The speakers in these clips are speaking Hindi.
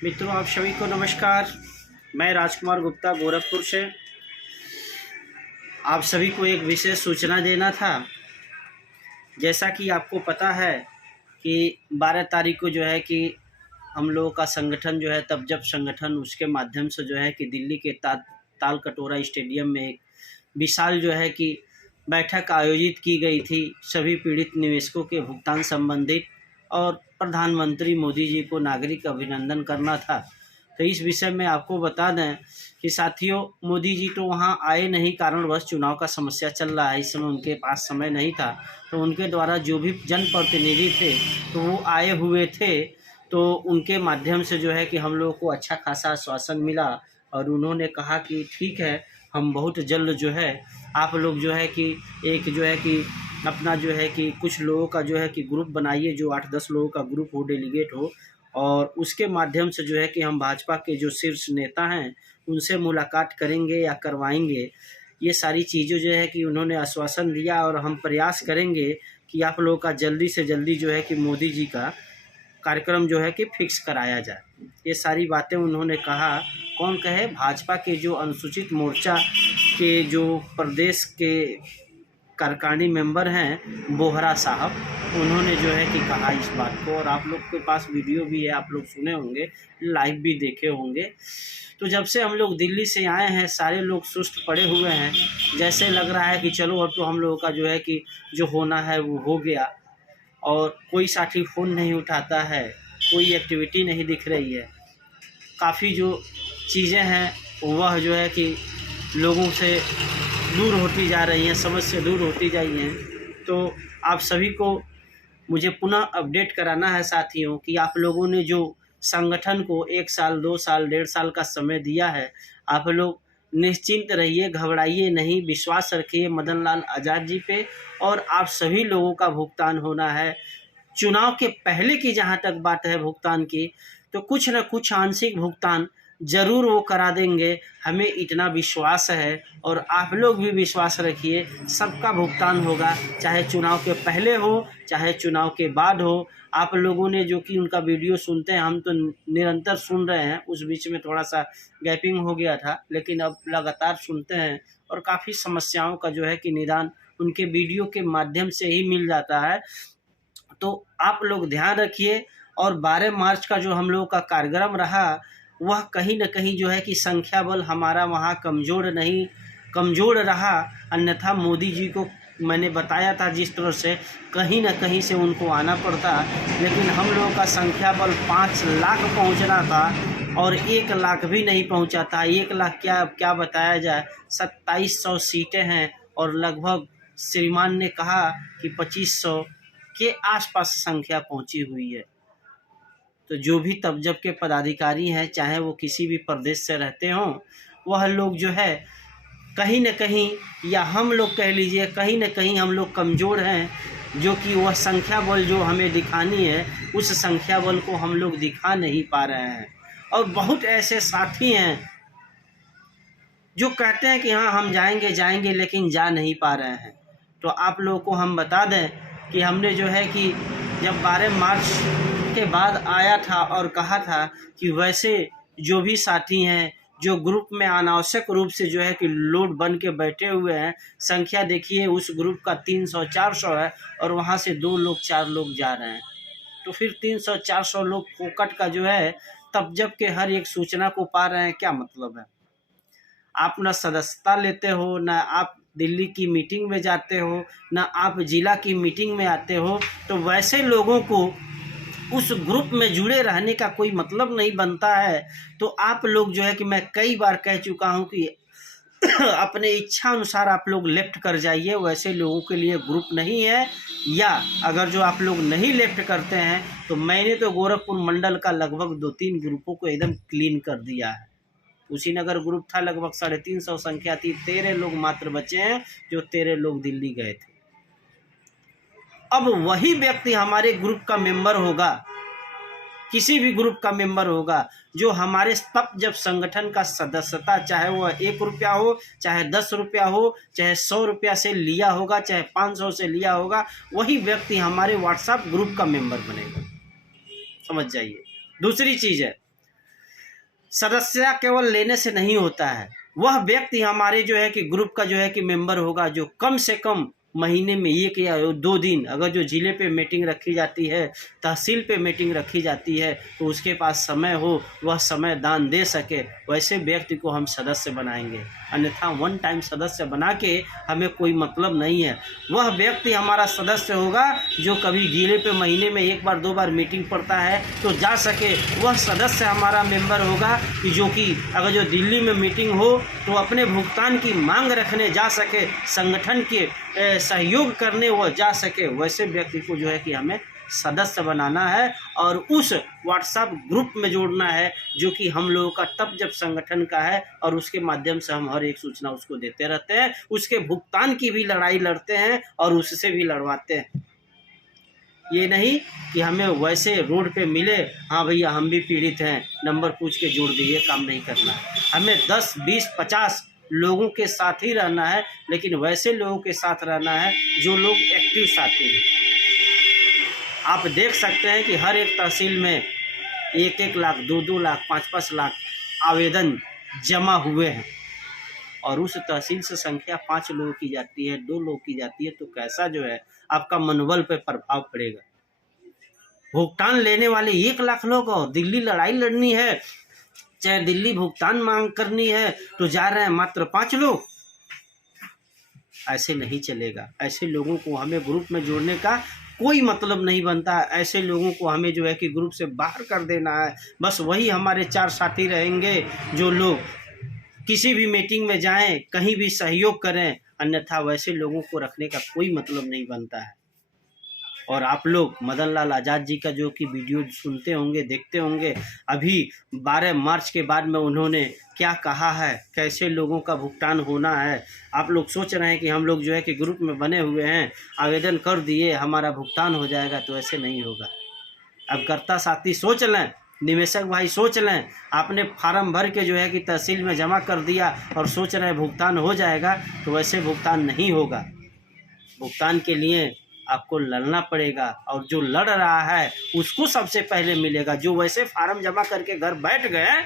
मित्रों, आप सभी को नमस्कार। मैं राजकुमार गुप्ता गोरखपुर से आप सभी को एक विशेष सूचना देना था। जैसा कि आपको पता है कि 12 तारीख को जो है कि हम लोगों का संगठन जो है तब जब संगठन उसके माध्यम से जो है कि दिल्ली के ताल कटोरा स्टेडियम में एक विशाल जो है कि बैठक आयोजित की गई थी। सभी पीड़ित निवेशकों के भुगतान संबंधित और प्रधानमंत्री मोदी जी को नागरिक अभिनंदन करना था। तो इस विषय में आपको बता दें कि साथियों, मोदी जी तो वहाँ आए नहीं, कारणवश चुनाव का समस्या चल रहा है, इस समय उनके पास समय नहीं था। तो उनके द्वारा जो भी जनप्रतिनिधि थे तो वो आए हुए थे, तो उनके माध्यम से जो है कि हम लोगों को अच्छा खासा आश्वासन मिला और उन्होंने कहा कि ठीक है, हम बहुत जल्द जो है आप लोग जो है कि एक जो है कि अपना जो है कि कुछ लोगों का जो है कि ग्रुप बनाइए, जो 8-10 लोगों का ग्रुप हो, डेलीगेट हो, और उसके माध्यम से जो है कि हम भाजपा के जो शीर्ष नेता हैं उनसे मुलाकात करेंगे या करवाएंगे। ये सारी चीज़ें जो है कि उन्होंने आश्वासन दिया और हम प्रयास करेंगे कि आप लोगों का जल्दी से जल्दी जो है कि मोदी जी का कार्यक्रम जो है कि फिक्स कराया जाए। ये सारी बातें उन्होंने कहा। कौन कहे? भाजपा के जो अनुसूचित मोर्चा के जो प्रदेश के कार्यकारिणी मेंबर हैं बोहरा साहब, उन्होंने जो है कि कहा इस बात को, और आप लोग के पास वीडियो भी है, आप लोग सुने होंगे, लाइव भी देखे होंगे। तो जब से हम लोग दिल्ली से आए हैं सारे लोग सुस्त पड़े हुए हैं, जैसे लग रहा है कि चलो अब तो हम लोगों का जो है कि जो होना है वो हो गया, और कोई साथी फ़ोन नहीं उठाता है, कोई एक्टिविटी नहीं दिख रही है। काफ़ी जो चीज़ें हैं वह जो है कि लोगों से दूर होती जा रही हैं, समझ से दूर होती जा रही हैं। तो आप सभी को मुझे पुनः अपडेट कराना है साथियों कि आप लोगों ने जो संगठन को 1 साल, 2 साल, 1.5 साल का समय दिया है, आप लोग निश्चिंत रहिए, घबराइए नहीं, विश्वास रखिए मदन लाल आज़ाद जी पे, और आप सभी लोगों का भुगतान होना है। चुनाव के पहले की जहाँ तक बात है भुगतान की, तो कुछ न कुछ आंशिक भुगतान ज़रूर वो करा देंगे, हमें इतना विश्वास है। और आप लोग भी विश्वास रखिए, सबका भुगतान होगा, चाहे चुनाव के पहले हो चाहे चुनाव के बाद हो। आप लोगों ने जो कि उनका वीडियो सुनते हैं, हम तो निरंतर सुन रहे हैं, उस बीच में थोड़ा सा गैपिंग हो गया था, लेकिन अब लगातार सुनते हैं और काफ़ी समस्याओं का जो है कि निदान उनके वीडियो के माध्यम से ही मिल जाता है। तो आप लोग ध्यान रखिए। और 12 मार्च का जो हम लोगों का कार्यक्रम रहा, वह कहीं न कहीं जो है कि संख्या बल हमारा वहाँ कमज़ोर रहा। अन्यथा मोदी जी को मैंने बताया था जिस तरह से कहीं न कहीं से उनको आना पड़ता, लेकिन हम लोगों का संख्या बल 5 लाख पहुँचना था और 1 लाख भी नहीं पहुँचा था। 1 लाख क्या बताया जाए, 2700 सीटें हैं और लगभग श्रीमान ने कहा कि 2500 के आसपास संख्या पहुंची हुई है। तो जो भी तब जब के पदाधिकारी हैं, चाहे वो किसी भी प्रदेश से रहते हों, वह लोग जो है कहीं न कहीं, या हम लोग कह लीजिए कहीं न कहीं हम लोग कमज़ोर हैं, जो कि वह संख्या बल जो हमें दिखानी है उस संख्या बल को हम लोग दिखा नहीं पा रहे हैं। और बहुत ऐसे साथी हैं जो कहते हैं कि हाँ हम जाएंगे लेकिन जा नहीं पा रहे हैं। तो आप लोगों को हम बता दें कि हमने जो है कि जब 12 मार्च के बाद आया था और कहा था कि वैसे जो भी साथी हैं जो ग्रुप में अनावश्यक रूप से जो है कि लोड बन के बैठे हुए हैं, संख्या देखिए उस ग्रुप का 300-400 है और वहाँ से 2 लोग 4 लोग जा रहे हैं। तो फिर 300-400 लोग फोकट का जो है तब जब के हर एक सूचना को पा रहे हैं, क्या मतलब है? आप ना सदस्यता लेते हो, ना आप दिल्ली की मीटिंग में जाते हो, ना आप जिला की मीटिंग में आते हो। तो वैसे लोगों को उस ग्रुप में जुड़े रहने का कोई मतलब नहीं बनता है। तो आप लोग जो है कि मैं कई बार कह चुका हूं कि अपने इच्छा अनुसार आप लोग लेफ्ट कर जाइए, वैसे लोगों के लिए ग्रुप नहीं है। या अगर जो आप लोग नहीं लेफ्ट करते हैं तो मैंने तो गोरखपुर मंडल का लगभग 2-3 ग्रुपों को एकदम क्लीन कर दिया है। कुशीनगर ग्रुप था, लगभग 350 संख्या थी, 13 लोग मात्र बचे हैं, जो 13 लोग दिल्ली गए थे। अब वही व्यक्ति हमारे ग्रुप का मेंबर होगा, किसी भी ग्रुप का मेंबर होगा, जो हमारे तब जब संगठन का सदस्यता, चाहे वह 1 रुपया हो, चाहे 10 रुपया हो, चाहे 100 रुपया से लिया होगा, चाहे 500 से लिया होगा, वही व्यक्ति हमारे व्हाट्सएप ग्रुप का मेंबर बनेगा। समझ जाइए। दूसरी चीज़ है, सदस्यता केवल लेने से नहीं होता है। वह व्यक्ति हमारे जो है कि ग्रुप का जो है कि मेंबर होगा, जो कम से कम महीने में 1 या 2 दिन, अगर जो ज़िले पे मीटिंग रखी जाती है, तहसील पे मीटिंग रखी जाती है, तो उसके पास समय हो, वह समय दान दे सके, वैसे व्यक्ति को हम सदस्य बनाएंगे। अन्यथा वन टाइम सदस्य बना के हमें कोई मतलब नहीं है। वह व्यक्ति हमारा सदस्य होगा जो कभी ज़िले पे महीने में 1 बार 2 बार मीटिंग पड़ता है तो जा सके, वह सदस्य हमारा मेंबर होगा कि जो कि अगर जो दिल्ली में मीटिंग हो तो अपने भुगतान की मांग रखने जा सके, संगठन के सहयोग करने वह जा सके, वैसे व्यक्ति को जो है कि हमें सदस्य बनाना है और उस व्हाट्सएप ग्रुप में जोड़ना है जो कि हम लोगों का तब जब संगठन का है, और उसके माध्यम से हम हर एक सूचना उसको देते रहते हैं। उसके भुगतान की भी लड़ाई लड़ते हैं और उससे भी लड़वाते हैं। ये नहीं कि हमें वैसे रोड पे मिले, हाँ भैया हम भी पीड़ित हैं, नंबर पूछ के जोड़ दिए, काम नहीं करना है। हमें 10, 20, 50 लोगों के साथ ही रहना है, लेकिन वैसे लोगों के साथ रहना है जो लोग एक्टिव साथी हैं। आप देख सकते हैं कि हर एक तहसील में 1-1 लाख, 2-2 लाख, 5-5 लाख आवेदन जमा हुए हैं, और उस तहसील से संख्या 5 लोगों की जाती है, 2 लोग की जाती है, तो कैसा जो है आपका मनोबल पे प्रभाव पड़ेगा। भुगतान लेने वाले 1 लाख लोग, और दिल्ली लड़ाई लड़नी है, चाहे दिल्ली भुगतान मांग करनी है, तो जा रहे हैं मात्र 5 लोग। ऐसे नहीं चलेगा। ऐसे लोगों को हमें ग्रुप में जोड़ने का कोई मतलब नहीं बनता है। ऐसे लोगों को हमें जो है कि ग्रुप से बाहर कर देना है। बस वही हमारे 4 साथी रहेंगे जो लोग किसी भी मीटिंग में जाएं, कहीं भी सहयोग करें, अन्यथा वैसे लोगों को रखने का कोई मतलब नहीं बनता है। और आप लोग मदन लाल आज़ाद जी का जो कि वीडियो सुनते होंगे, देखते होंगे, अभी 12 मार्च के बाद में उन्होंने क्या कहा है, कैसे लोगों का भुगतान होना है। आप लोग सोच रहे हैं कि हम लोग जो है कि ग्रुप में बने हुए हैं, आवेदन कर दिए, हमारा भुगतान हो जाएगा, तो ऐसे नहीं होगा। अब कर्ता साथी सोच लें, निवेशक भाई सोच लें, आपने फार्म भर के जो है कि तहसील में जमा कर दिया और सोच रहे हैं भुगतान हो जाएगा, तो वैसे भुगतान नहीं होगा। भुगतान के लिए आपको लड़ना पड़ेगा, और जो लड़ रहा है उसको सबसे पहले मिलेगा। जो वैसे फार्म जमा करके घर बैठ गए,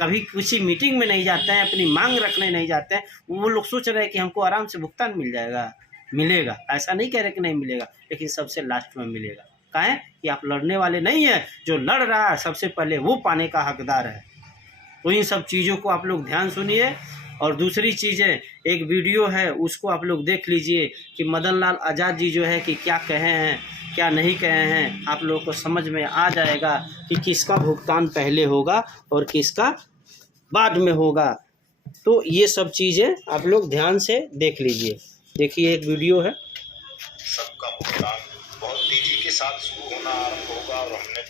कभी किसी मीटिंग में नहीं जाते हैं, अपनी मांग रखने नहीं जाते हैं, वो लोग सोच रहे हैं कि हमको आराम से भुगतान मिल जाएगा। मिलेगा, ऐसा नहीं कह रहे कि नहीं मिलेगा, लेकिन सबसे लास्ट में मिलेगा। काहे कि आप लड़ने वाले नहीं हैं। जो लड़ रहा है सबसे पहले वो पाने का हकदार है। तो इन सब चीज़ों को आप लोग ध्यान सुनिए। और दूसरी चीज़ें, एक वीडियो है उसको आप लोग देख लीजिए कि मदन लाल आज़ाद जी जो है कि क्या कहे हैं, क्या नहीं कहे हैं। आप लोगों को समझ में आ जाएगा कि किसका भुगतान पहले होगा और किसका बाद में होगा। तो ये सब चीज़ें आप लोग ध्यान से देख लीजिए। देखिए एक वीडियो है। सबका भुगतान बहुत तेजी के साथ शुरू होना आरंभ होगा, और हमने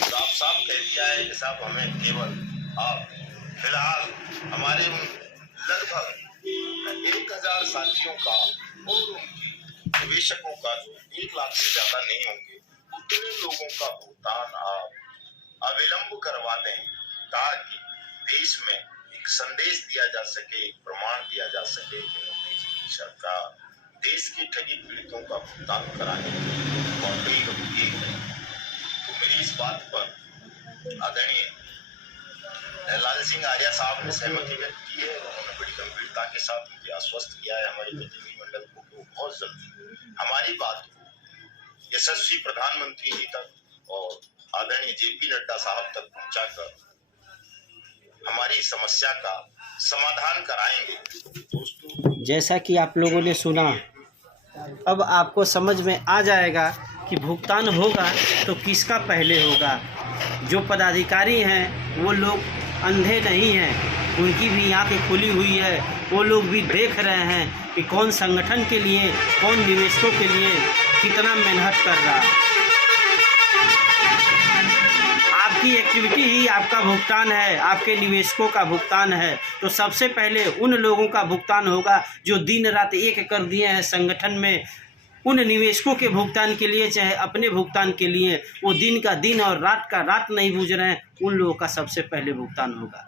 साफ कह दिया है कि साहब हमें केवल आप फिलहाल हमारे लगभग 1000 साथियों का और उनके निवेशकों का जो 1 लाख से ज्यादा नहीं होंगे, उतने लोगों का भुगतान आप अविलंब करवा दें, ताकि देश में एक संदेश दिया जा सके, एक प्रमाण दिया जा सके कि मोदी जी की सरकार देश के ठगी पीड़ितों का भुगतान कराने की वाकई गंभीर है। तो मेरी इस बात पर आदरणीय लाल सिंह आर्या साहब ने सहमति व्यक्त की है। उन्होंने बड़ी गंभीरता के साथ मुझे आश्वस्त किया है हमारे प्रतिनिधिमंडल को कि वो बहुत जल्दी हमारी बात को यशस्वी प्रधानमंत्री जी तक और आदरणीय जेपी नड्डा साहब तक पहुंचाकर हमारी समस्या का समाधान कराएंगे। दोस्तों, जैसा कि आप लोगों ने सुना, अब आपको समझ में आ जाएगा कि भुगतान होगा तो किसका पहले होगा। जो पदाधिकारी हैं वो लोग अंधे नहीं हैं, उनकी भी आंखें खुली हुई है। वो लोग भी देख रहे हैं कि कौन संगठन के लिए, कौन निवेशकों के लिए कितना मेहनत कर रहा है। आपकी एक्टिविटी ही आपका भुगतान है, आपके निवेशकों का भुगतान है। तो सबसे पहले उन लोगों का भुगतान होगा जो दिन रात एक कर दिए हैं संगठन में। उन निवेशकों के भुगतान के लिए, चाहे अपने भुगतान के लिए, वो दिन का दिन और रात का रात नहीं बूझ रहे हैं, उन लोगों का सबसे पहले भुगतान होगा।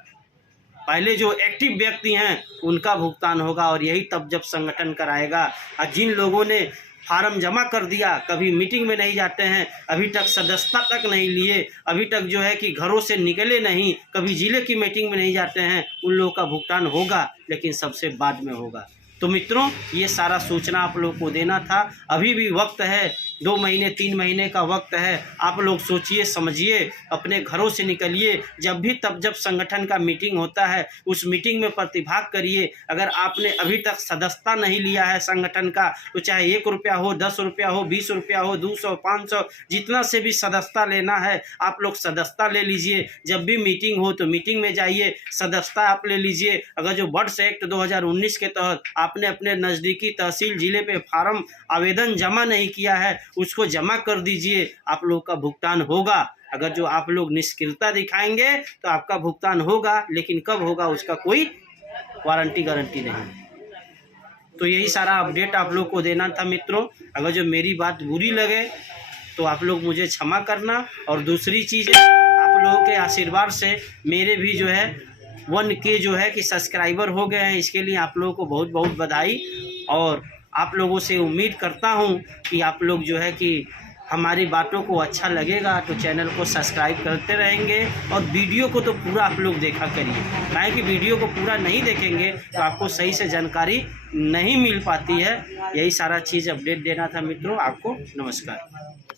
पहले जो एक्टिव व्यक्ति हैं उनका भुगतान होगा, और यही तब जब संगठन कराएगा। और जिन लोगों ने फार्म जमा कर दिया, कभी मीटिंग में नहीं जाते हैं, अभी तक सदस्यता तक नहीं लिए, अभी तक जो है कि घरों से निकले नहीं, कभी जिले की मीटिंग में नहीं जाते हैं, उन लोगों का भुगतान होगा, लेकिन सबसे बाद में होगा। तो मित्रों, ये सारा सूचना आप लोग को देना था। अभी भी वक्त है, 2 महीने 3 महीने का वक्त है। आप लोग सोचिए समझिए, अपने घरों से निकलिए। जब भी तब जब संगठन का मीटिंग होता है, उस मीटिंग में प्रतिभाग करिए। अगर आपने अभी तक सदस्यता नहीं लिया है संगठन का, तो चाहे 1 रुपया हो, 10 रुपया हो, 20 रुपया हो, 200, 500, जितना से भी सदस्यता लेना है आप लोग सदस्यता ले लीजिए। जब भी मीटिंग हो तो मीटिंग में जाइए, सदस्यता आप ले लीजिए। अगर जो बर्ड्स एक्ट 2019 के तहत आपने अपने नज़दीकी तहसील जिले पे फार्म आवेदन जमा नहीं किया है, उसको जमा कर दीजिए, आप लोग का भुगतान होगा। अगर जो आप लोग निष्क्रियता दिखाएंगे तो आपका भुगतान होगा, लेकिन कब होगा उसका कोई वारंटी गारंटी नहीं। तो यही सारा अपडेट आप लोग को देना था मित्रों। अगर जो मेरी बात बुरी लगे तो आप लोग मुझे क्षमा करना। और दूसरी चीज़ है, आप लोगों के आशीर्वाद से मेरे भी जो है 1K जो है कि सब्सक्राइबर हो गए हैं, इसके लिए आप लोगों को बहुत बहुत बधाई। और आप लोगों से उम्मीद करता हूं कि आप लोग जो है कि हमारी बातों को अच्छा लगेगा तो चैनल को सब्सक्राइब करते रहेंगे। और वीडियो को तो पूरा आप लोग देखा करिए, काहे कि वीडियो को पूरा नहीं देखेंगे तो आपको सही से जानकारी नहीं मिल पाती है। यही सारा चीज़ अपडेट देना था मित्रों। आपको नमस्कार।